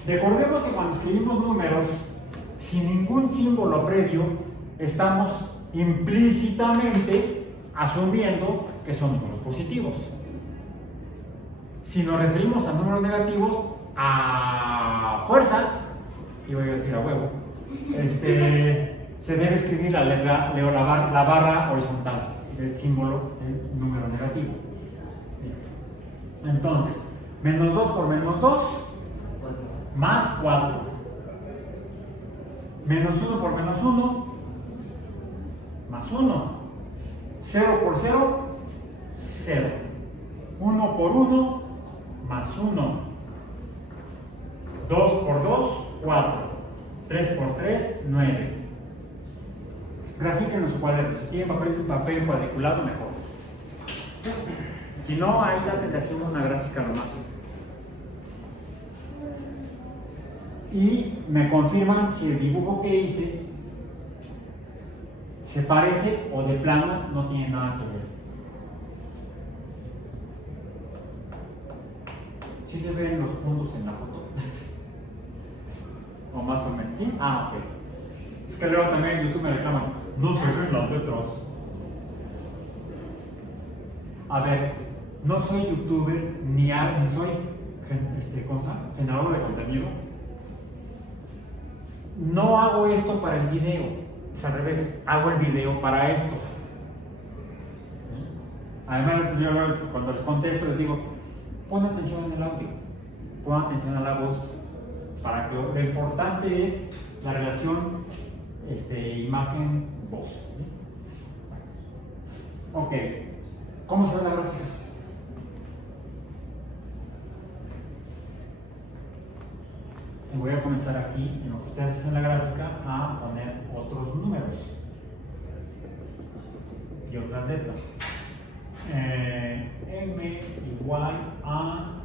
Recordemos que cuando escribimos números, sin ningún símbolo previo, estamos implícitamente asumiendo que son números positivos. Si nos referimos a números negativos, a fuerza, y voy a decir a huevo, se debe escribir la barra horizontal del símbolo del número negativo. Entonces, menos 2 por menos 2, más 4. Menos 1 por menos 1, más 1. 0 por 0, 0. 1 por 1, más 1. 2 por 2, 4. 3 por 3, 9. Grafiquen los cuadernos. Si tienen papel cuadriculado, mejor. Si no, ahí traten de hacer una gráfica lo más simple. Y me confirman si el dibujo que hice se parece o de plano no tiene nada que ver. ¿Sí se ven los puntos en la foto? O más o menos, ¿sí? Ok. Es que luego también en YouTube me reclaman, no se ven las letras. A ver, no soy youtuber ni soy generador de contenido. No hago esto para el video, es al revés, hago el video para esto. Además, yo cuando les contesto les digo, pon atención en el audio, pon atención a la voz, para que lo importante es la relación imagen-voz. Ok, ¿cómo se ve la gráfica? voy a comenzar aquí, en lo que ustedes hacen la gráfica, a poner otros números y otras letras. M igual a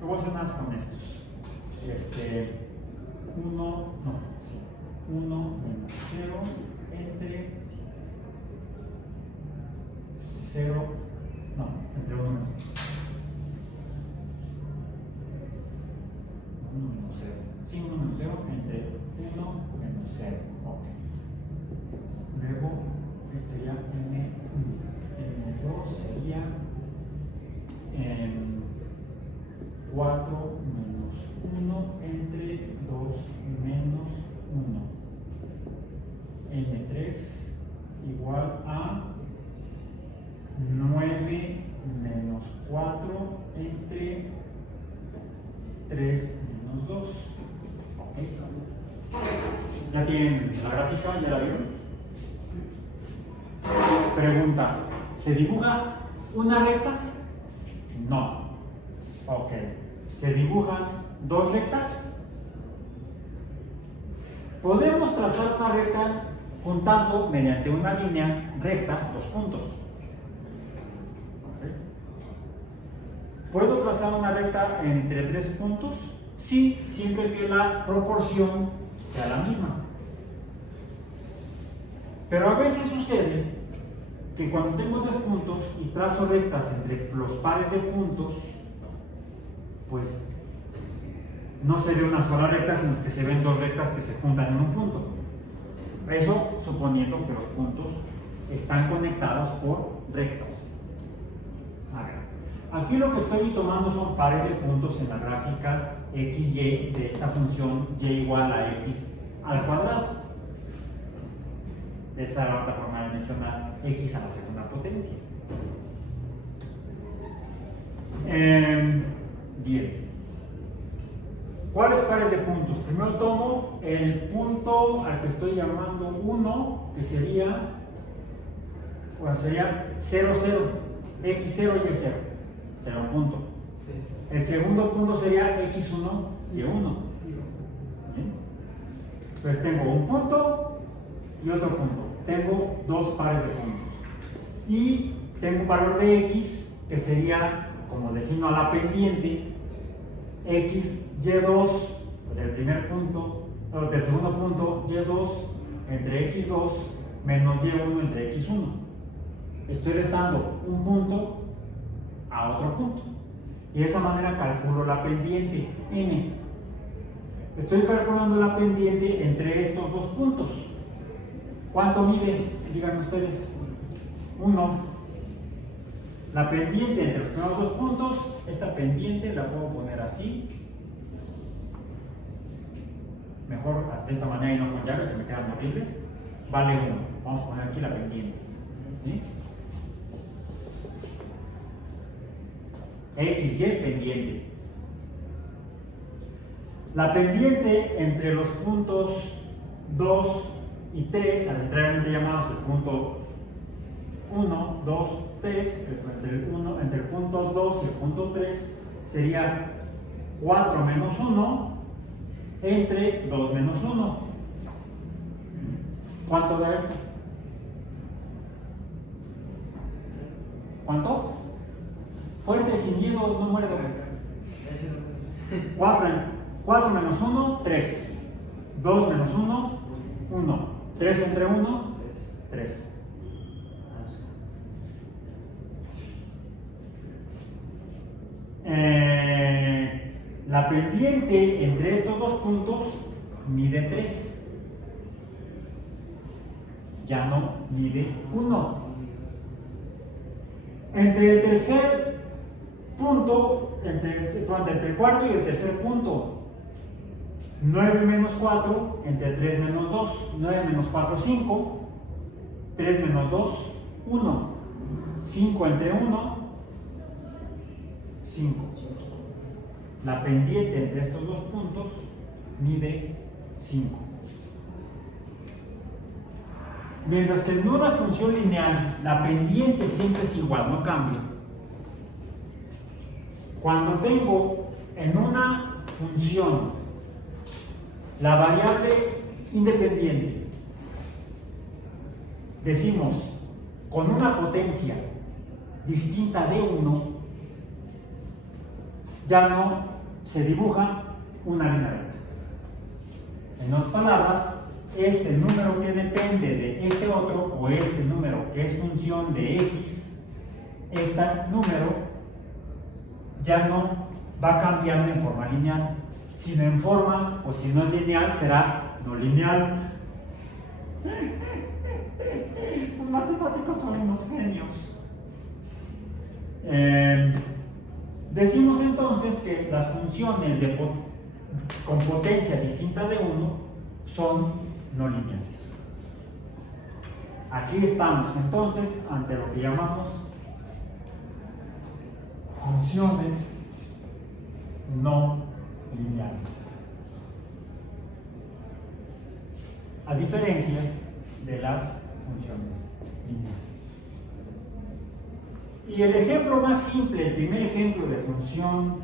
lo voy a hacer más con estos. 1 menos 0 entre 0, no, entre 1 menos 0. Sí, 1 menos 0 entre 1 menos 0. Ok. Luego, esto sería M2 sería 4 menos 1 entre 2 menos 1. N3 igual a 9 menos 4 entre 3 menos 2. Okay. ¿Ya tienen la gráfica? ¿Ya la vieron? Pregunta, ¿se dibuja una recta? No. Ok. ¿Se dibujan dos rectas? Podemos trazar una recta juntando mediante una línea recta los puntos. Okay. ¿Puedo trazar una recta entre tres puntos? Sí, siempre que la proporción sea la misma. Pero a veces sucede que cuando tengo tres puntos y trazo rectas entre los pares de puntos, pues no se ve una sola recta, sino que se ven dos rectas que se juntan en un punto. Eso suponiendo que los puntos están conectados por rectas. A ver, aquí lo que estoy tomando son pares de puntos en la gráfica XY de esta función y igual a x al cuadrado. Esta es la otra forma de mencionar x a la segunda potencia. Bien. ¿Cuáles pares de puntos? Primero tomo el punto al que estoy llamando 1, que sería 0, 0, x0 y y0. Será un punto. El segundo punto sería x1 y 1. ¿Bien? Entonces tengo un punto y otro punto. Tengo dos pares de puntos. Y tengo un valor de x que sería, como defino a la pendiente, x y2 del primer punto, o del segundo punto, y2 entre x2 menos y1 entre x1. Estoy restando un punto a otro punto. Y de esa manera calculo la pendiente n. Estoy calculando la pendiente entre estos dos puntos. ¿Cuánto mide? Díganme ustedes. 1. La pendiente entre los primeros dos puntos, esta pendiente la puedo poner así. Mejor de esta manera y no con llave, que me quedan horribles. Vale 1. Vamos a poner aquí la pendiente. ¿Sí? XY pendiente. La pendiente entre los puntos 2 y 3, arbitrariamente llamados el punto 1, 2, 3, entre el punto 2 y el punto 3, sería 4 menos 1 entre 2 menos 1. ¿Cuánto da esto? ¿Cuánto? Fuerte, sin miedo, no muerdo. 4 menos 1, 3. 2 menos 1, 1. 3 entre 1, 3. La pendiente entre estos dos puntos mide 3. Ya no mide 1. Entre el tercer punto, entre el cuarto y el tercer punto, 9 menos 4 entre 3 menos 2. 9 menos 4, 5. 3 menos 2, 1. 5 entre 1, 5. La pendiente entre estos dos puntos mide 5. Mientras que en una función lineal la pendiente siempre es igual, no cambia. Cuando tengo en una función la variable independiente, decimos con una potencia distinta de 1, ya no se dibuja una línea recta. En otras palabras, este número que depende de este otro, o este número que es función de x, este número ya no va cambiando en forma lineal, sino en forma, o si no es lineal, será no lineal. Los matemáticos son unos genios. Decimos entonces que las funciones con potencia distinta de 1 son no lineales. Aquí estamos entonces ante lo que llamamos funciones no lineales, a diferencia de las funciones lineales. Y el ejemplo más simple, el primer ejemplo de función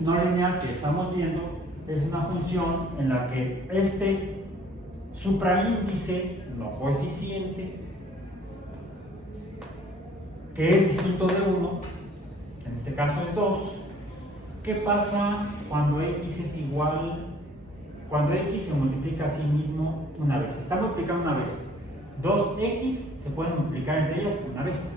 no lineal que estamos viendo, es una función en la que este supraíndice, no coeficiente, que es distinto de 1, en este caso es 2. ¿Qué pasa cuando x es igual, cuando x se multiplica a sí mismo una vez? Se está multiplicando una vez. 2x se pueden multiplicar entre ellas una vez.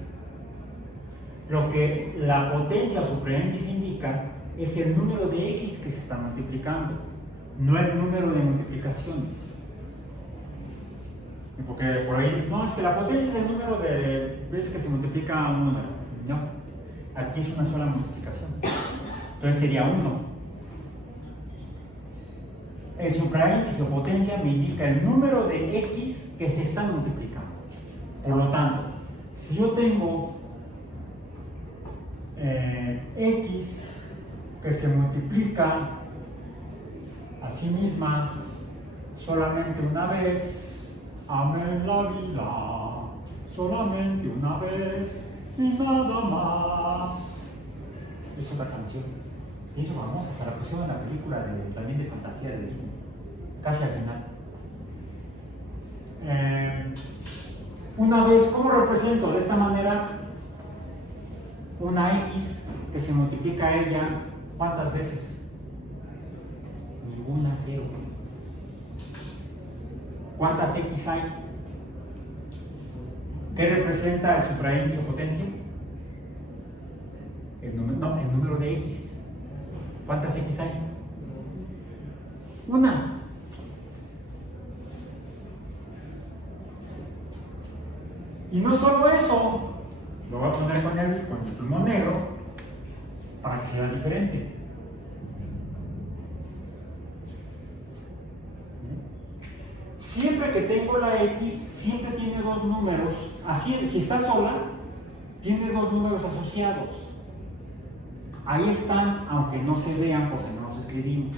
Lo que la potencia o supraíndice indica es el número de x que se está multiplicando, no el número de multiplicaciones. Porque por ahí dicen, no, es que la potencia es el número de veces que se multiplica un número. No, aquí es una sola multiplicación. Entonces sería 1. El supraíndice o potencia me indica el número de x que se están multiplicando. Por lo tanto, si yo tengo x que se multiplica a sí misma solamente una vez, amén la vida, solamente una vez y nada más. Es otra canción, se hizo famosa, se la pusieron en la película también de fantasía de Disney, casi al final. Una vez, ¿cómo represento? De esta manera, una x que se multiplica a ella, ¿cuántas veces? Ninguna, 0. ¿Cuántas x hay? ¿Qué representa el supraíndice o potencia? El número de x. ¿Cuántas x hay? Una. Y no solo eso, lo voy a poner con el pluma negro para que sea diferente. Siempre que tengo la x, siempre tiene dos números. Así, si está sola, tiene dos números asociados. Ahí están, aunque no se vean porque no los escribimos.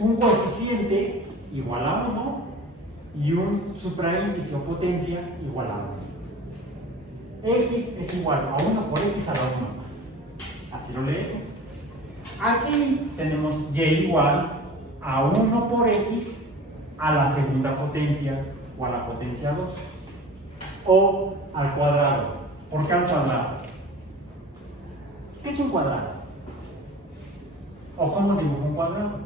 Un coeficiente igual a 1 y un supraíndice o potencia igual a 1. X es igual a 1 por x a la 1. Así lo leemos. Aquí tenemos y igual a 1 por x a la segunda potencia o a la potencia 2. O al cuadrado. ¿Por qué al cuadrado? ¿Qué es un cuadrado? ¿O cómo dibujo un cuadrado?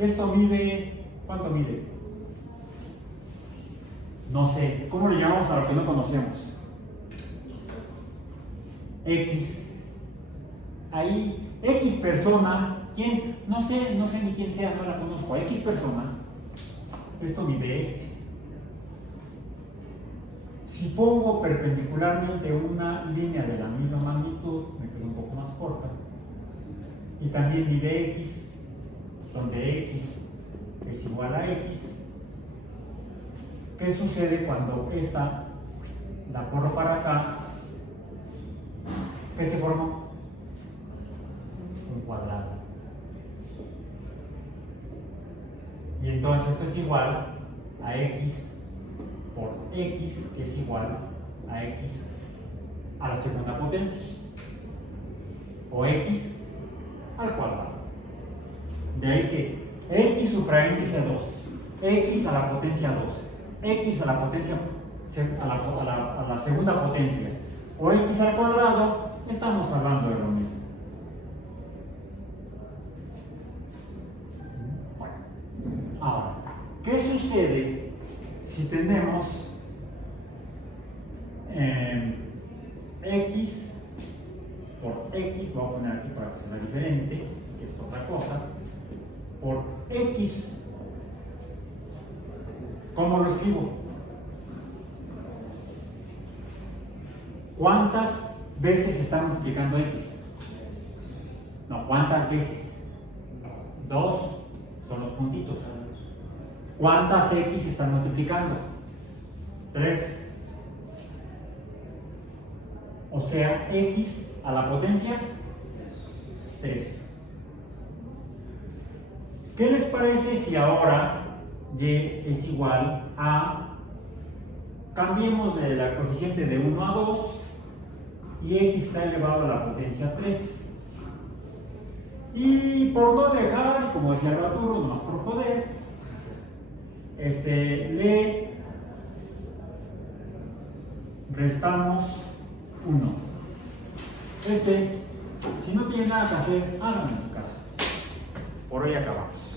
Esto mide, ¿cuánto mide? No sé, ¿cómo le llamamos a lo que no conocemos? X. Ahí, X persona, ¿quién? No sé ni quién sea, no la conozco. X persona, esto mide X. Si pongo perpendicularmente una línea de la misma magnitud, me queda un poco más corta. Y también mide X, donde X es igual a X. ¿Qué sucede cuando esta la corro para acá? ¿Qué se forma? Un cuadrado. Y entonces esto es igual a X por X, que es igual a X a la segunda potencia. o x al cuadrado. De ahí que x supraíndice 2, x a la potencia 2, x a la potencia a la segunda potencia o x al cuadrado, estamos hablando de lo mismo. Bueno, ahora, ¿qué sucede si tenemos x por x, voy a poner aquí para que sea diferente, que es otra cosa, por x? ¿Cómo lo escribo? ¿Cuántas veces están multiplicando x? No, ¿cuántas veces? 2 son los puntitos. ¿Cuántas x están multiplicando? 3. O sea, x a la potencia 3. ¿Qué les parece si ahora y es igual a, cambiemos de la coeficiente de 1 a 2 y x está elevado a la potencia 3? Y por no dejar, y como decía Arturo, nomás por joder, le restamos 1. Si no tienen nada que hacer, háganlo en su casa. Por hoy acabamos.